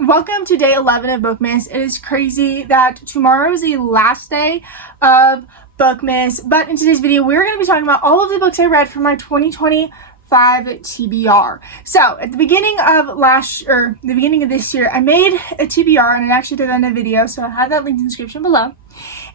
Welcome to day 11 of Bookmas. It is crazy that tomorrow is the last day of Bookmas, but in today's video, we're going to be talking about all of the books I read for my 2025 TBR. So, at the beginning of the beginning of this year, I made a TBR, and I actually did that in a video, so I have that linked in the description below.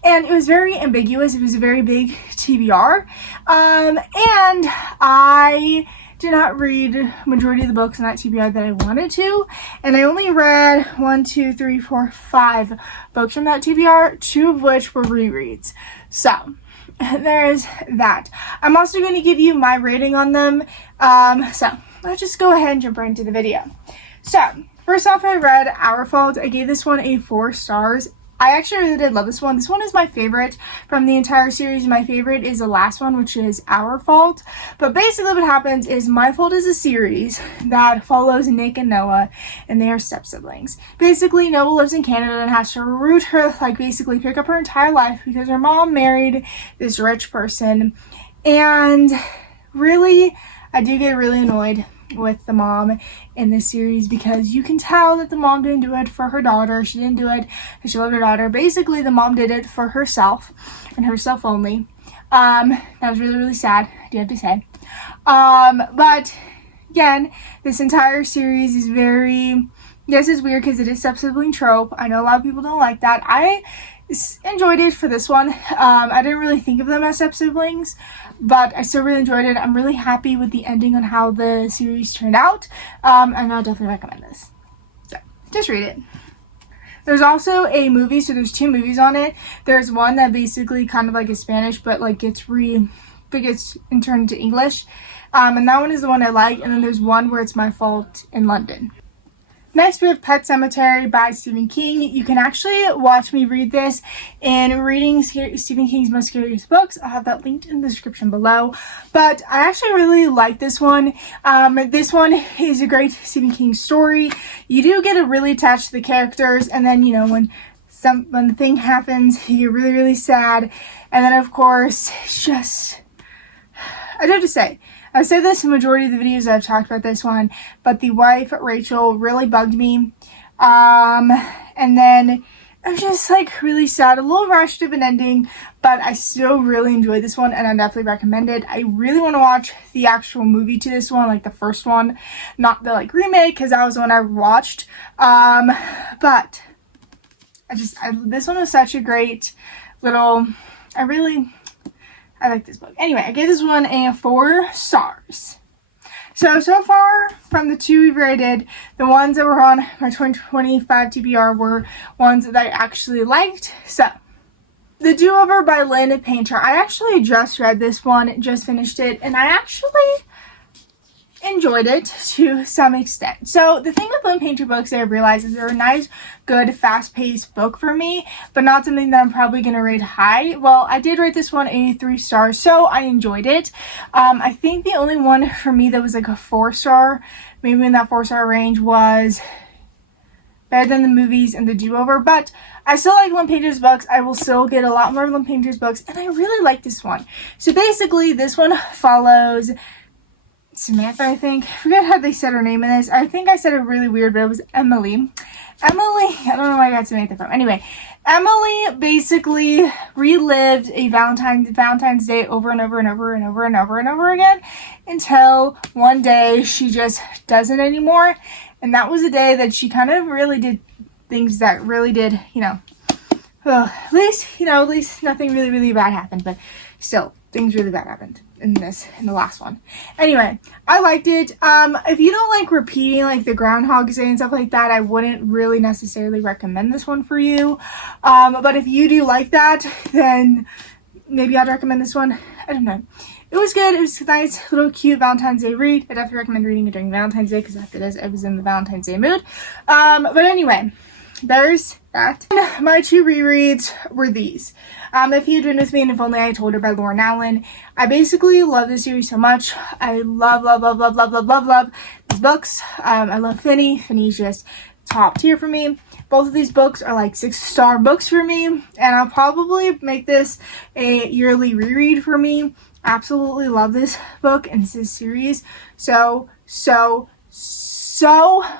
And it was very ambiguous. It was a very big TBR, and I did not read majority of the books in that TBR that I wanted to, and I only read 5 books from that TBR, 2 of which were rereads. So there's that. I'm also going to give you my rating on them. So let's just go ahead and jump right into the video. So first off, I read Our Fault. I gave this one a 4 stars. I actually really did love this one. This one is my favorite from the entire series. My favorite is the last one, which is Our Fault. But basically what happens is My Fault is a series that follows Nick and Noah, and they are step-siblings. Basically, Noah lives in Canada and has to root her, basically pick up her entire life because her mom married this rich person. And really, I do get really annoyed with the mom in this series because you can tell that the mom didn't do it for her daughter. She didn't do it because she loved her daughter. Basically, the mom did it for herself and herself only. That was really, really sad, I do have to say. But again, this entire series is yes, it's weird because it is step-sibling trope. I know a lot of people don't like that. I enjoyed it for this one. I didn't really think of them as step-siblings, but I still really enjoyed it. I'm really happy with the ending on how the series turned out, and I'll definitely recommend this. So, just read it. There's also a movie, so there's 2 movies on it. There's one that basically kind of like is Spanish, but gets turned into English, and that one is the one I like, and then there's one where it's My Fault in London. Next, we have Pet Sematary by Stephen King. You can actually watch me read this in reading Stephen King's most scariest books. I'll have that linked in the description below. But I actually really like this one. This one is a great Stephen King story. You do get really attached to the characters, and then, when the thing happens, you get really, really sad. And then, of course, it's just, I do have to say, I've said this in the majority of the videos that I've talked about this one, but the wife, Rachel, really bugged me. And then I was just really sad, a little rushed of an ending, but I still really enjoyed this one, and I definitely recommend it. I really want to watch the actual movie to this one, the first one, not the remake, because that was the one I watched. But this one was such a great little, I like this book. Anyway, I gave this one a 4 stars. So far, from the 2 we've rated, the ones that were on my 2025 TBR were ones that I actually liked. So, The Do-Over by Lynn Painter. I actually just read this one, just finished it, and I actually enjoyed it to some extent. So the thing with Lynn Painter books that I realized is they're a nice, good, fast-paced book for me, but not something that I'm probably going to rate high. Well, I did rate this one a 3 stars, so I enjoyed it. I think the only one for me that was a 4-star, maybe in that 4-star range, was Better Than the Movies and The Do-Over, but I still like Lynn Painter's books. I will still get a lot more of Lynn Painter's books, and I really like this one. So basically, this one follows Samantha, I think. I forget how they said her name in this. I think I said it really weird, but it was Emily. I don't know where I got Samantha from. Anyway, Emily basically relived a Valentine's Day over and over and over and over and over and over again until one day she just doesn't anymore. And that was a day that she kind of really did things that really did, well, at least nothing really, really bad happened, but still, things really bad happened in the last one. Anyway, I liked it. If you don't like repeating the Groundhog Day and stuff like that, I wouldn't really necessarily recommend this one for you. But if you do like that, then maybe I'd recommend this one. I don't know. It was good. It was a nice, little, cute Valentine's Day read. I definitely recommend reading it during Valentine's Day because after this, I was in the Valentine's Day mood. But anyway, there's that. My 2 rereads were these. If You'd Been With Me and If Only I Told Her by Lauren Allen. I basically love this series so much. I love these books. I love Finney. Finney's just top tier for me. Both of these books are 6-star books for me, and I'll probably make this a yearly reread for me. Absolutely love this book and this series so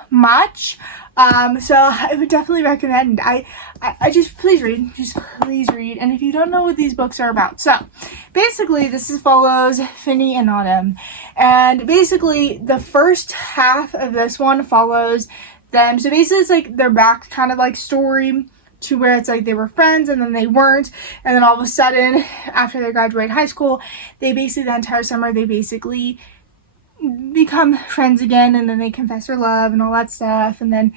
much. So I would definitely recommend. I just please read. Just please read. And if you don't know what these books are about, so basically this follows Finney and Autumn. And basically the first half of this one follows them. So basically it's like their back kind of like story to where it's like they were friends and then they weren't, and then all of a sudden after they graduate high school, they basically the entire summer they basically become friends again, and then they confess their love and all that stuff, and then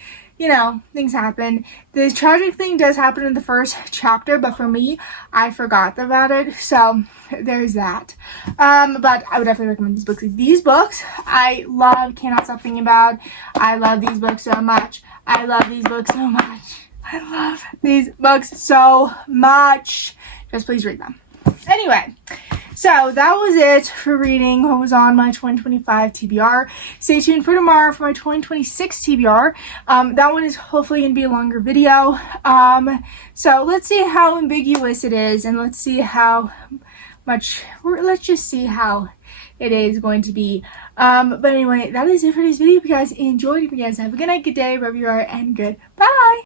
things happen. The tragic thing does happen in the first chapter, but for me, I forgot about it, so there's that. But I would definitely recommend these books. These books I love, cannot stop thinking about. I love these books so much. I love these books so much. I love these books so much. Just please read them. Anyway, so that was it for reading what was on my 2025 TBR. Stay tuned for tomorrow for my 2026 TBR. That one is hopefully going to be a longer video. So let's see how ambiguous it is, and let's see how much, let's just see how it is going to be. But anyway, that is it for this video. If you guys enjoyed, if you guys have a good night, good day, wherever you are, and goodbye.